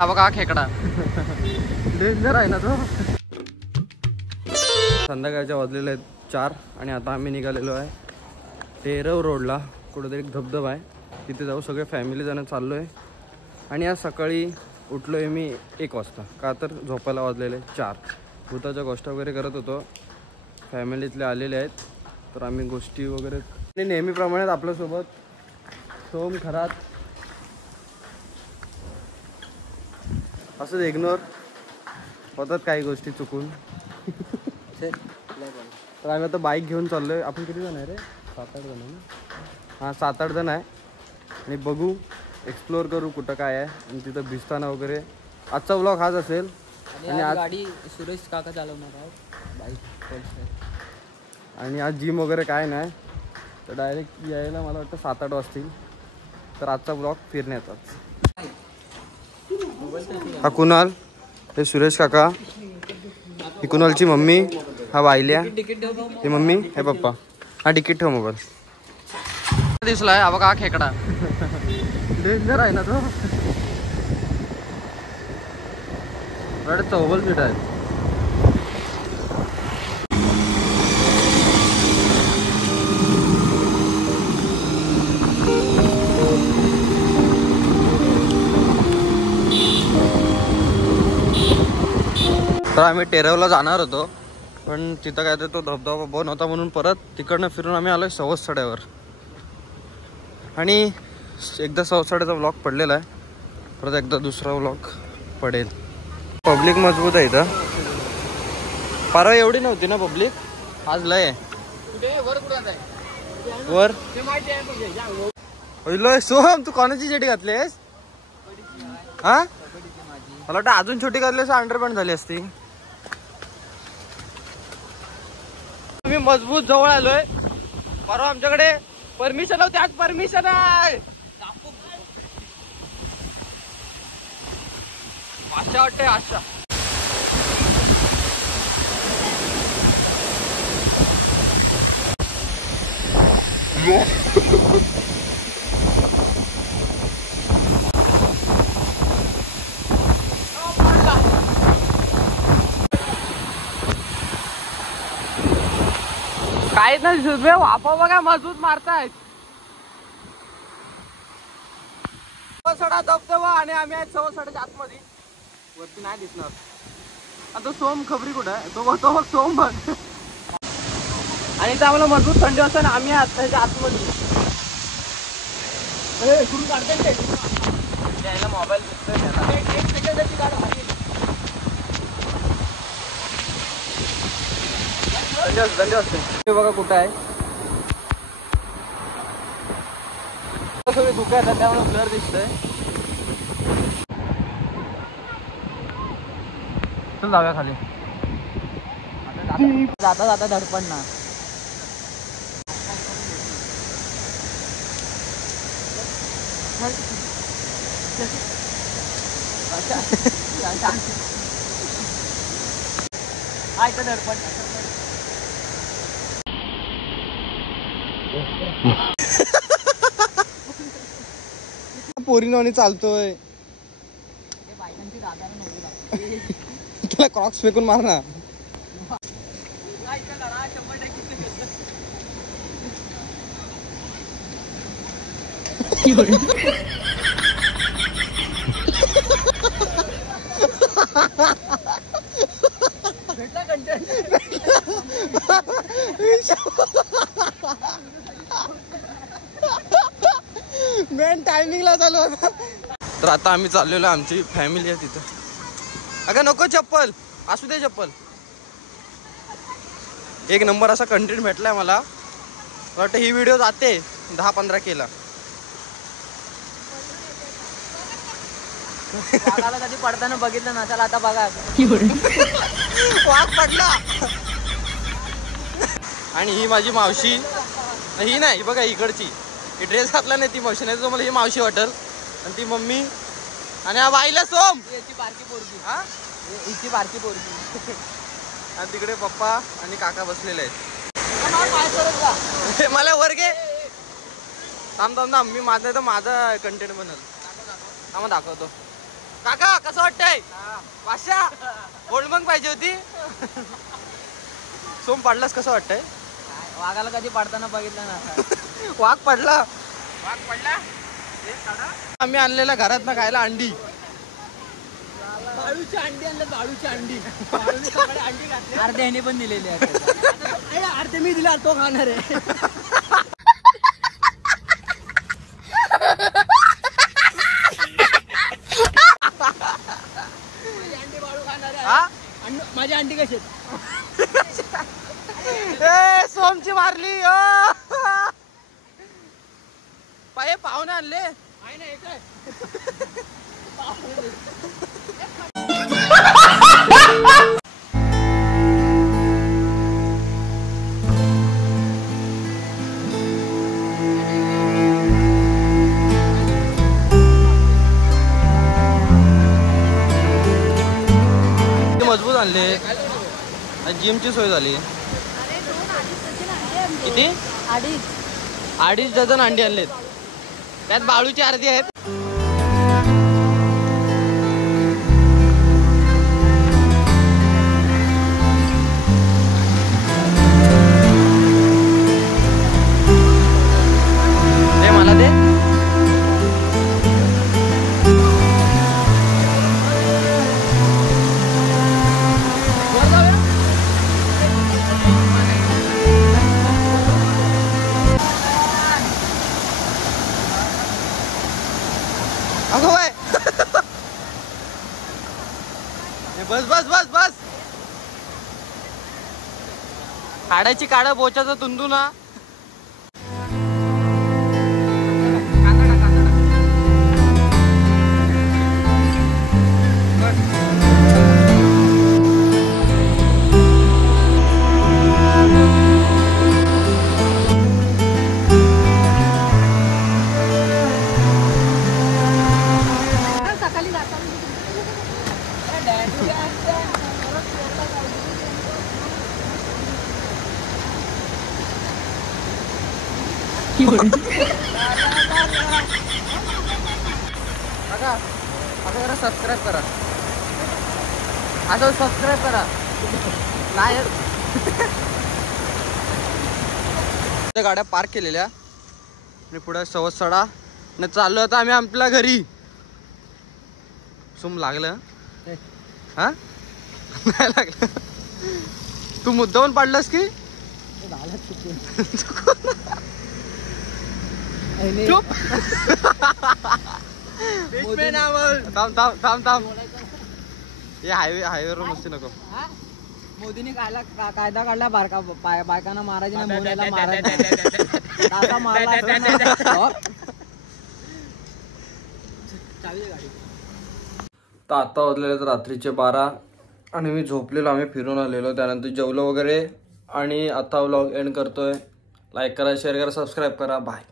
हा बघा खेकडा डेंजर आहे ना तो. संध्याकाळच्या वाजलेले आहेत 4 आणि आता आम्ही निघालेलो आहे तेरव रोडला. कुठेतरी एक धबधबा आहे तिथे जाऊ. सगळे फॅमिली जण चाललो आहे. आणि आज सकाळी उठलो आहे मी 1 वाजता. का तर झोपायला वाजलेले 4. भूताच्या गोष्टी वगैरे करत होतो. फॅमिलीतले आलेले आहेत तर आम्ही गोष्टी वगैरे नेहमीप्रमाणेच आपल्यासोबत सोम खरात असंच इग्नोर होतात काही गोष्टी चुकून. तर आम्ही आता बाईक घेऊन चाललो आहे. आपण किती जण आहे रे? 7-8 जण आहे ना. हां 7-8 जण आहे. आणि बघू एक्सप्लोअर करू कुठं काय आहे आणि तिथं भिजताना वगैरे. आजचा व्लॉग हाच असेल. आणि आज गाडी सुरेश काका चालवणार आहे बाईक. आणि आज जिम वगैरे काय नाही तर डायरेक्ट यायला मला वाटतं 7-8 वाजतील. तर आजचा ब्लॉग फिरण्याचाच. हा कुणाल, हे सुरेश काका, ही कुणालची मम्मी, हा वायल्या, हे मम्मी, हे पप्पा. हा तिकीट ठेव मोबाईल. दिसलाय हा बघा हा खेकडा डेंजर आहे ना तो. चौबल सीट आहे. तर आम्ही टेरवला जाणार होतो पण तिथं काय तो धबधबा बंद होता म्हणून परत तिकडनं फिरून आम्ही आलोय सवस्तड्यावर. आणि एकदा सवस्तड्याचा व्लॉग पडलेला आहे. परत एकदा दुसरा व्लॉग पडेल. पब्लिक मजबूत आहे इथं. परवा एवढी नव्हती ना पब्लिक. आज लय आहे. वर सोहम तू कोणाची चेटी घातलीस? हा मला वाटतं अजून छोटी घातली असं अंडरपॅन्ट झाली असती. मी मजबूत जवळ आलोय. परवा आमच्याकडे परमिशन होती, आज परमिशन आहे. आशा वाटते आशा. काय ना वाफा बघा मजबूत मारतायत. सवसडा धबधबा आणि आम्ही आज सवसड्याच्या आतमध्ये. वरती नाही दिसणार. आता सोम खबरी कुठं आहे? तो बघ सोम बघ. आणि इथं आम्हाला मजबूत थंडी असते ना. आम्ही त्याच्या आतमध्ये यायला मोबाईल दिसतोय. एक सेकंदाची गाडी भारी थंडी असते. बघा कुठं आहे सगळे धुके येतात त्यामुळे ब्लर दिसतंय. चल जाऊया खाली. जाता जाता धडपण ना. धडपण पोरीनवानी चालतोय. तुला क्रॉक्स फेकून मार ना. मेन टायमिंगला चालू होता. तर आता आम्ही चाललेलो. आमची फॅमिली आहे तिथं. अगं नको चप्पल असू दे चप्पल. एक नंबर असा कंटेंट भेटलाय मला. वाटतं ही व्हिडिओ जाते 10-15 केला. कधी पडताना बघितलं ना. चला आता बघा वाघ पडला. आणि ही माझी मावशी. ही नाही बघा इकडची. ही ड्रेस घातला नाही ती मावशी. नाही तर मला ही मावशी वाटेल. आणि ती मम्मी. आणि हा बाईला सोम याची बारकी पोरगी. हा हिची बारकी पोरगी. आणि तिकडे पप्पा आणि काका बसलेले आहेत. मला वर घे. थांब थांब थांब, मी माझं तर माझा कंटेंट बनल. थांबा दाखवतो. काका कसं वाटतंय? पाशा ओल्ड पाहिजे होती. सोम पाडलास, कसं वाटतंय? वाघाला कधी पाडताना बघितलं ना. वाघ पडला. आम्ही आणलेल्या घरात ना खायला अंडी. बाळूची अंडी आणलं, बाळूची अंडी. अंडी घातली, अर्धे ह्याने पण दिलेली आहे. अर्धे मी दिला, तो खाणार आहे. माझी अंडी कशी सोमची मारली. पाय पाहुणे आणले. आहे ना, एक आहे. मजबूत आणले. जिमची सोय झाली. किती? 2.5 डझन अंडी आणलेत. त्यात बाळूची अर्धी आहेत. ते मला दे. अगो बाय. बस बस बस बस. काढायची काढा बोचाचा तुंदू ना. आता जरा सबस्क्राईब करा. आता सबस्क्राईब करा. नाही गाड्या पार्क केलेल्या आणि पुढे सवत्सडा न चाललो आता आम्ही आपल्या घरी. सुम लागलं? हा नाही लागलं. तू मुद्दाहून पाडलास की? चुप. थांब थांब थांब थांब. हे हायवेवर मस्ती नको. मोदीने कायदा काढला बायकांना मारायची ना, मोदीला मारायचा मारला. तर आता वाजलेले रात्रीचे 12 आणि मी झोपलेलो. आम्ही फिरून आलेलो, त्यानंतर जेवलो वगैरे आणि आता व्लॉग एंड करतोय. लाईक करा, शेअर करा, सबस्क्राईब करा. बाय.